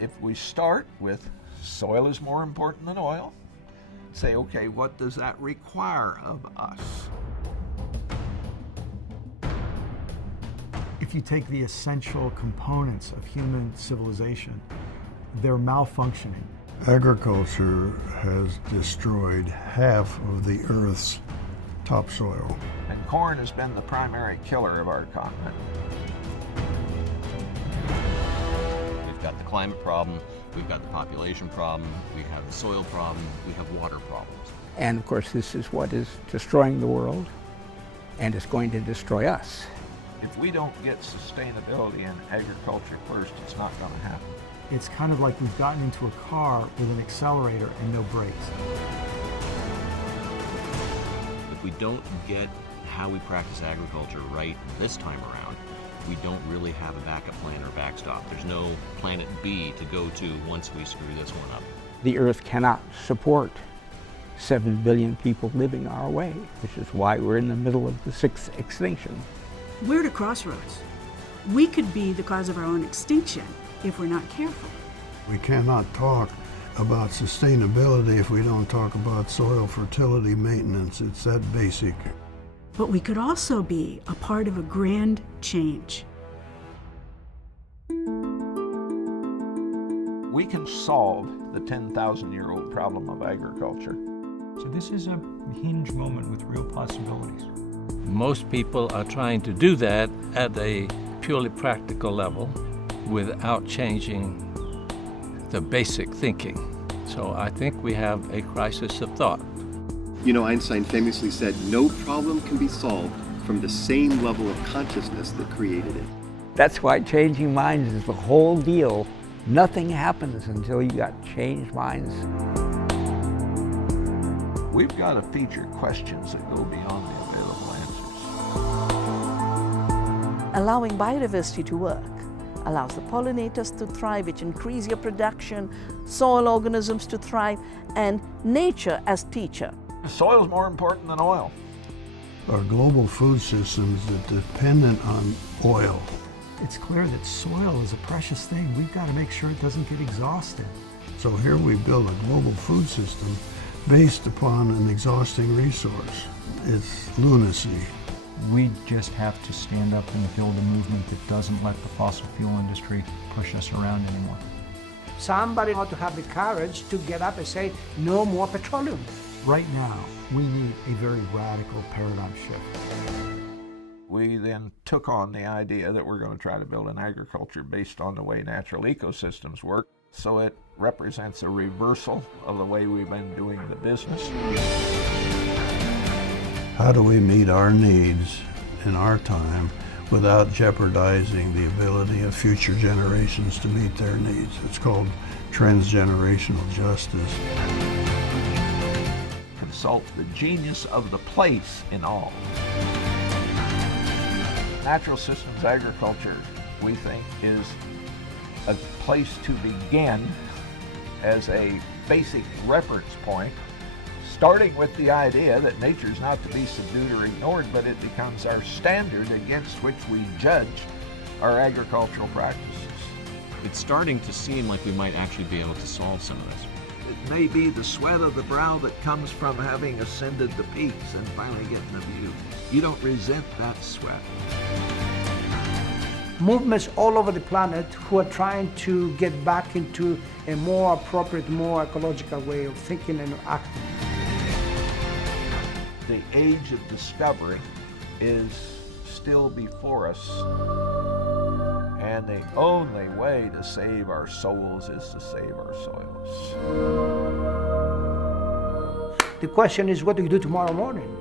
if we start with soil is more important than oil, say, okay, what does that require of us? If you take the essential components of human civilization, they're malfunctioning. Agriculture has destroyed half of the Earth's topsoil. And corn has been the primary killer of our continent. We've got the climate problem, we've got the population problem, we have the soil problem, we have water problems. And of course, this is what is destroying the world, and it's going to destroy us. If we don't get sustainability in agriculture first, it's not going to happen. It's kind of like we've gotten into a car with an accelerator and no brakes. If we don't get how we practice agriculture right this time around, we don't really have a backup plan or backstop. There's no planet B to go to once we screw this one up. The Earth cannot support 7 billion people living our way, which is why we're in the middle of the 6th extinction. We're at a crossroads. We could be the cause of our own extinction if we're not careful. We cannot talk about sustainability if we don't talk about soil fertility maintenance. It's that basic. But we could also be a part of a grand change. We can solve the 10,000-year-old problem of agriculture. So this is a hinge moment with real possibilities. Most people are trying to do that at a purely practical level without changing the basic thinking. So I think we have a crisis of thought. You know, Einstein famously said, no problem can be solved from the same level of consciousness that created it. That's why changing minds is the whole deal. Nothing happens until you got changed minds. We've got to feature questions that go beyond the available answers. Allowing biodiversity to work allows the pollinators to thrive, which increase your production, soil organisms to thrive, and nature as teacher. Soil is more important than oil. Our global food systems are dependent on oil. It's clear that soil is a precious thing. We've got to make sure it doesn't get exhausted. So here we build a global food system based upon an exhausting resource. It's lunacy. We just have to stand up and build a movement that doesn't let the fossil fuel industry push us around anymore. Somebody ought to have the courage to get up and say, no more petroleum. Right now, we need a very radical paradigm shift. We then took on the idea that we're going to try to build an agriculture based on the way natural ecosystems work. So it represents a reversal of the way we've been doing the business. How do we meet our needs in our time without jeopardizing the ability of future generations to meet their needs? It's called transgenerational justice. Consult the genius of the place in all. Natural systems agriculture, we think, is a place to begin as a basic reference point, starting with the idea that nature is not to be subdued or ignored, but it becomes our standard against which we judge our agricultural practices. It's starting to seem like we might actually be able to solve some of this. It may be the sweat of the brow that comes from having ascended the peaks and finally getting the view. You don't resent that sweat. Movements all over the planet who are trying to get back into a more appropriate, more ecological way of thinking and acting. The age of discovery is still before us, and the only way to save our souls is to save our soils. The question is, what do you do tomorrow morning?